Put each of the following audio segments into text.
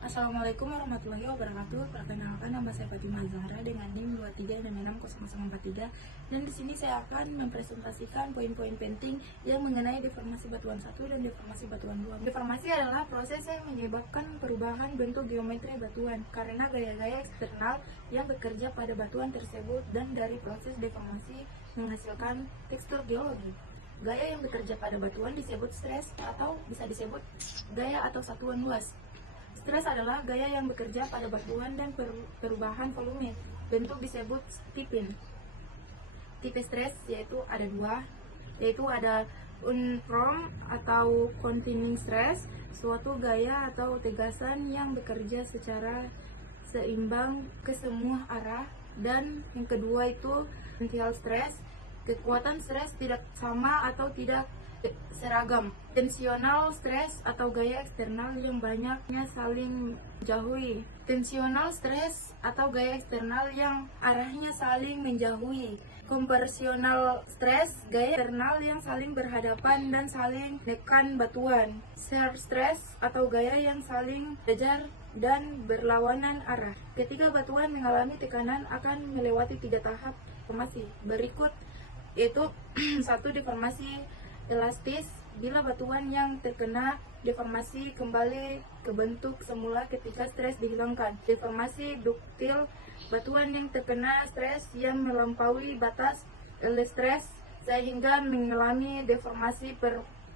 Assalamualaikum warahmatullahi wabarakatuh. Perkenalkan, nama saya Fatimah Zahra dengan NIM 23660043, dan di sini saya akan mempresentasikan poin-poin penting yang mengenai deformasi batuan 1 dan deformasi batuan 2. Deformasi adalah proses yang menyebabkan perubahan bentuk geometri batuan karena gaya-gaya eksternal yang bekerja pada batuan tersebut, dan dari proses deformasi menghasilkan tekstur geologi. Gaya yang bekerja pada batuan disebut stres atau bisa disebut gaya atau satuan luas. Stres adalah gaya yang bekerja pada batuan dan perubahan volume. Bentuk disebut tipin. Tipe stres yaitu ada dua, yaitu ada uniform atau continuing stress, suatu gaya atau tegasan yang bekerja secara seimbang ke semua arah, dan yang kedua itu tensile stress, kekuatan stres tidak sama atau tidak seragam. Tensional stres atau gaya eksternal yang banyaknya saling menjauhi. Tensional stres atau gaya eksternal yang arahnya saling menjauhi. Kompresional stres, gaya eksternal yang saling berhadapan dan saling menekan batuan. Shear stress atau gaya yang saling sejajar dan berlawanan arah. Ketika batuan mengalami tekanan akan melewati 3 tahap deformasi berikut, yaitu satu, deformasi elastis. Bila batuan yang terkena deformasi kembali ke bentuk semula ketika stres dihilangkan. Deformasi duktil, batuan yang terkena stres yang melampaui batas stres sehingga mengalami deformasi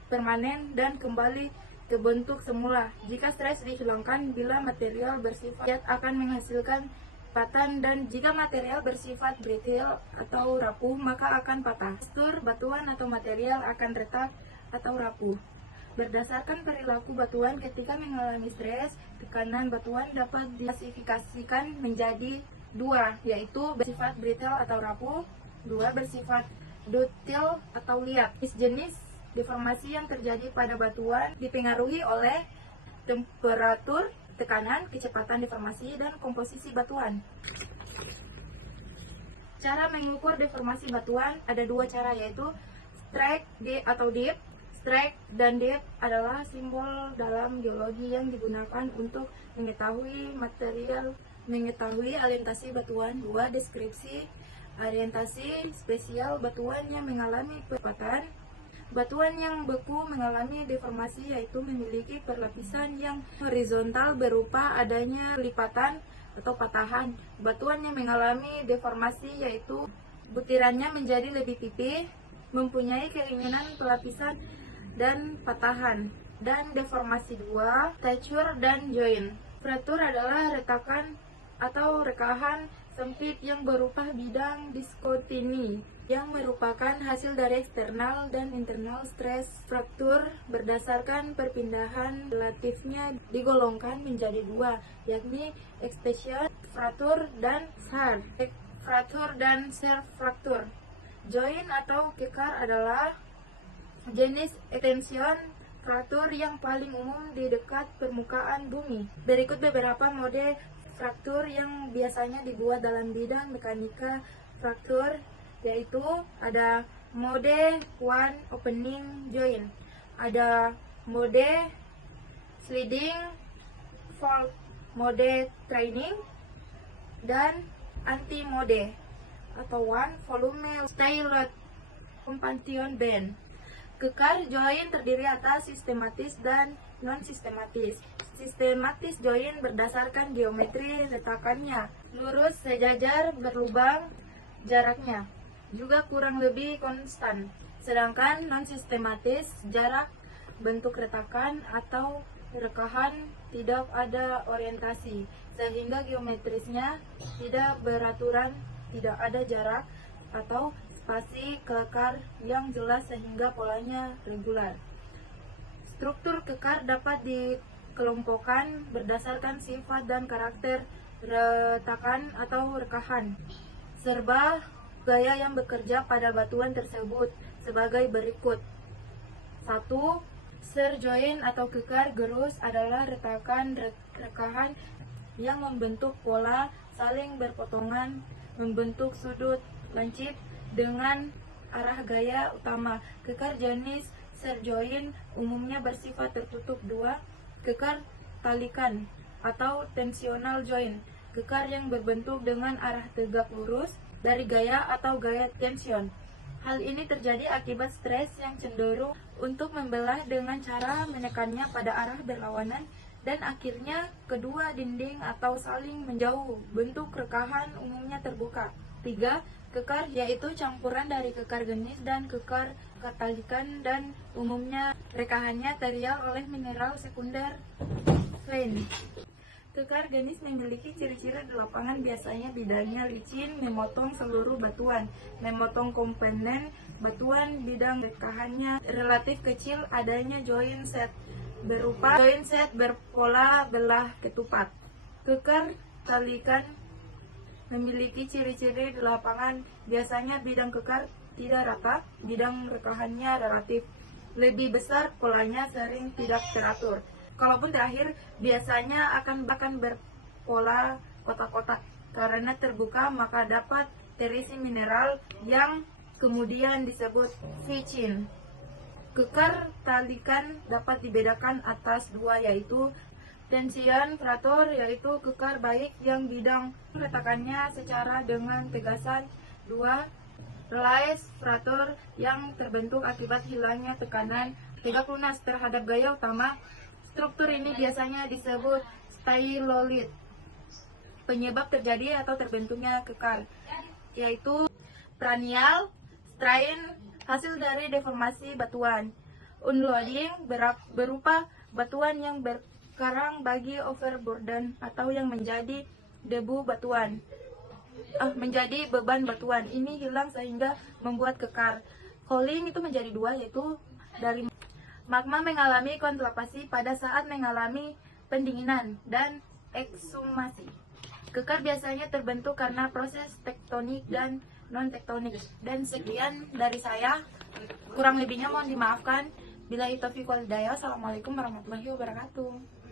permanen dan kembali ke bentuk semula. Jika stres dihilangkan, bila material bersifat akan menghasilkan patan, dan jika material bersifat brittle atau rapuh maka akan patah. Tekstur batuan atau material akan retak atau rapuh. Berdasarkan perilaku batuan ketika mengalami stres, tekanan batuan dapat diklasifikasikan menjadi 2, yaitu bersifat brittle atau rapuh, 2 bersifat ductile atau liat. Jenis deformasi yang terjadi pada batuan dipengaruhi oleh temperatur, tekanan, kecepatan deformasi, dan komposisi batuan. Cara mengukur deformasi batuan ada 2 cara, yaitu strike atau dip. Strike dan dip adalah simbol dalam geologi yang digunakan untuk mengetahui material, mengetahui orientasi batuan. 2, deskripsi orientasi spesial batuan yang mengalami perpatan. Batuan yang beku mengalami deformasi yaitu memiliki perlapisan yang horizontal berupa adanya lipatan atau patahan. Batuan yang mengalami deformasi yaitu butirannya menjadi lebih pipih, mempunyai keinginan pelapisan dan patahan. Dan deformasi 2, fracture dan joint. Fracture adalah retakan atau rekahan sempit yang berupa bidang diskontinu yang merupakan hasil dari eksternal dan internal stres. Fraktur berdasarkan perpindahan relatifnya digolongkan menjadi 2, yakni extension fraktur dan shear fraktur dan shear fraktur. Joint atau kekar adalah jenis extension fraktur yang paling umum di dekat permukaan bumi. Berikut beberapa mode fraktur yang biasanya dibuat dalam bidang mekanika fraktur, yaitu ada mode one opening joint, ada mode sliding fault, mode training, dan anti mode atau one volume style companion band. Kekar joint terdiri atas sistematis dan non-sistematis. Sistematis joint berdasarkan geometri retakannya, lurus, sejajar, berlubang, jaraknya juga kurang lebih konstan. Sedangkan non-sistematis, jarak, bentuk retakan atau rekahan tidak ada orientasi, sehingga geometrisnya tidak beraturan, tidak ada jarak atau spasi kekar yang jelas sehingga polanya regular. Struktur kekar dapat dikelompokkan berdasarkan sifat dan karakter retakan atau rekahan, serta gaya yang bekerja pada batuan tersebut sebagai berikut. 1. Shear joint atau kekar gerus adalah retakan rekahan yang membentuk pola saling berpotongan, membentuk sudut lancip dengan arah gaya utama. Kekar jenis shear joint umumnya bersifat tertutup. 2. Kekar talikan atau tensional joint, kekar yang berbentuk dengan arah tegak lurus dari gaya atau gaya tension. Hal ini terjadi akibat stres yang cenderung untuk membelah dengan cara menekannya pada arah berlawanan dan akhirnya kedua dinding atau saling menjauh. Bentuk rekahan umumnya terbuka. 3. Kekar yaitu campuran dari kekar genis dan kekar katalikan dan umumnya rekahannya terial oleh mineral sekunder vein. Kekar genis memiliki ciri-ciri di lapangan, biasanya bidangnya licin, memotong seluruh batuan, memotong komponen batuan, bidang rekahannya relatif kecil, adanya joint set berpola belah ketupat. Kekar talikan memiliki ciri-ciri di lapangan, biasanya bidang kekar tidak rata, bidang rekahannya relatif lebih besar, polanya sering tidak teratur. Kalaupun terakhir, biasanya akan berpola kotak-kotak. Karena terbuka, maka dapat terisi mineral yang kemudian disebut vicin. Kekar talikan dapat dibedakan atas dua, yaitu tension fratur, yaitu kekar baik yang bidang retakannya secara dengan tegasan. 2. Relief fratur yang terbentuk akibat hilangnya tekanan tegak lunas terhadap gaya utama. Struktur ini biasanya disebut stylolit. Penyebab terjadi atau terbentuknya kekar yaitu perennial strain hasil dari deformasi batuan. Unloading berupa batuan yang berkarang bagi overburden atau yang menjadi debu batuan. Menjadi beban batuan. Ini hilang sehingga membuat kekar. Cooling itu menjadi dua, yaitu dari magma mengalami kontraksi pada saat mengalami pendinginan dan ekshumasi. Kekar biasanya terbentuk karena proses tektonik dan non-tektonik. Dan sekian dari saya. Kurang lebihnya mohon dimaafkan. Billahi taufiq wal hidayah. Assalamualaikum warahmatullahi wabarakatuh.